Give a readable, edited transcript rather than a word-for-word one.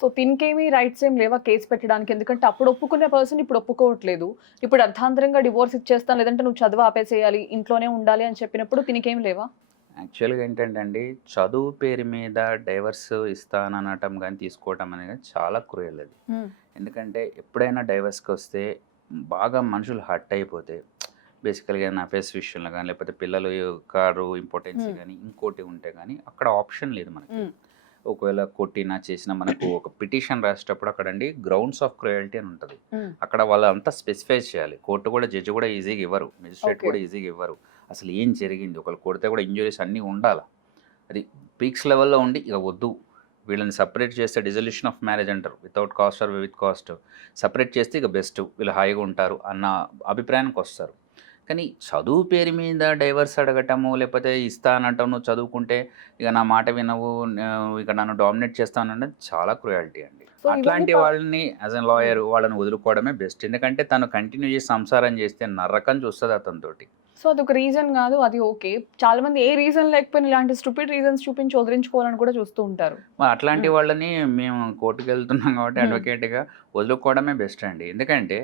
So తినకేమి rights ఏం లేవా case పెట్టడానికి? ఎందుకంటే అప్పుడు ఒప్పుకునే పర్సన్ ఇప్పుడు ఒప్పుకోవట్లేదు. ఇప్పుడు అర్థాంతరంగా డివోర్స్ ఇచ్చేస్తాను లేదంటే నువ్వు చదువు ఆపేసేయాలి, ఇంట్లోనే ఉండాలి అని చెప్పినప్పుడు తినకేమి లేవా? యాక్చువల్‌గా ఏంటంటే అండి, చదువు పేరు మీద డైవర్స్ ఇస్తాననటం గాని, తీసుకోవటం అనేది చాలా క్రూయల్ అది. హ్మ్. ఎందుకంటే ఎప్పుడైనా డైవర్స్‌కొస్తే బాగా మనుషులు హర్ట్ అయిపోతే బేసికల్‌గా ఏదైనా అఫైర్స్ విషయంలో గాని, లేకపోతే పిల్లలు కారు ఇంపార్టెన్సీ హ్మ్. గాని, ఇంకోటి ఉంటే గాని అక్కడ ఆప్షన్ లేదు మనకి. హ్మ్. ఒకవేళ కొట్టినా, చేసినా మనకు ఒక పిటిషన్ రాసేటప్పుడు అక్కడండి గ్రౌండ్స్ ఆఫ్ క్రుయల్టీ అని ఉంటది. హ్మ్. అక్కడ వాళ్ళంతా స్పెసిఫై చేయాలి. కోర్ట్ కూడా జడ్జ్ కూడా ఈజీగా ఇవ్వరు. Magistrate okay. కూడా ఈజీగా ఇవ్వరు. అసలు ఏం జరిగింది? ఒకళ్ళు కొడితే కూడా ఇంజ్యూరీస్ అన్నీ ఉండాల. అది పీక్స్ లెవెల్‌లో ఉండి ఇక వద్దు. వీళ్ళని సెపరేట్ చేస్తే డిసొల్యూషన్ ఆఫ్ మ్యారేజ్ అంటారు. Without cost or with cost. Separate చేస్తే ఇక బెస్ట్. వీళ్ళు హాయిగా ఉంటారు అన్న అభిప్రాయానికొస్తారు. కానీ చదువు పేరు మీద డైవర్స్ అడగటము, లేకపోతే ఇస్తా అనటం, నువ్వు చదువుకుంటే ఇక నా మాట వినవు, ఇక నన్ను డామినేట్ చేస్తానన్నది చాలా క్రుయాలిటీ అండి. సో ఇవన్నీ అట్లాంటి వాళ్ళని యాస్ ఎ హ్మ్. లాయర్ వాళ్ళని వదులుకోవడమే బెస్ట్. ఎందుకంటే తను కంటిన్యూ చేసి సంసారం చేస్తే నరకం చూస్తది అతనితోటి. సో అదొక రీజన్ గాదు. అది ఓకే. చాలా మంది ఏ రీజన్ లేకపోయినా ఇలాంటి స్టూపిడ్ రీజన్స్ చూపించి వదిలించుకోవాలని కూడా చూస్తూ ఉంటారు. మరి అట్లాంటి హ్మ్. వాళ్ళని మేము కోర్ట్‌కెళ్తున్నాం కాబట్టి హ్మ్. అడ్వకేట్‌గా వదులుకోవడమే బెస్ట్ అండి. ఎందుకంటే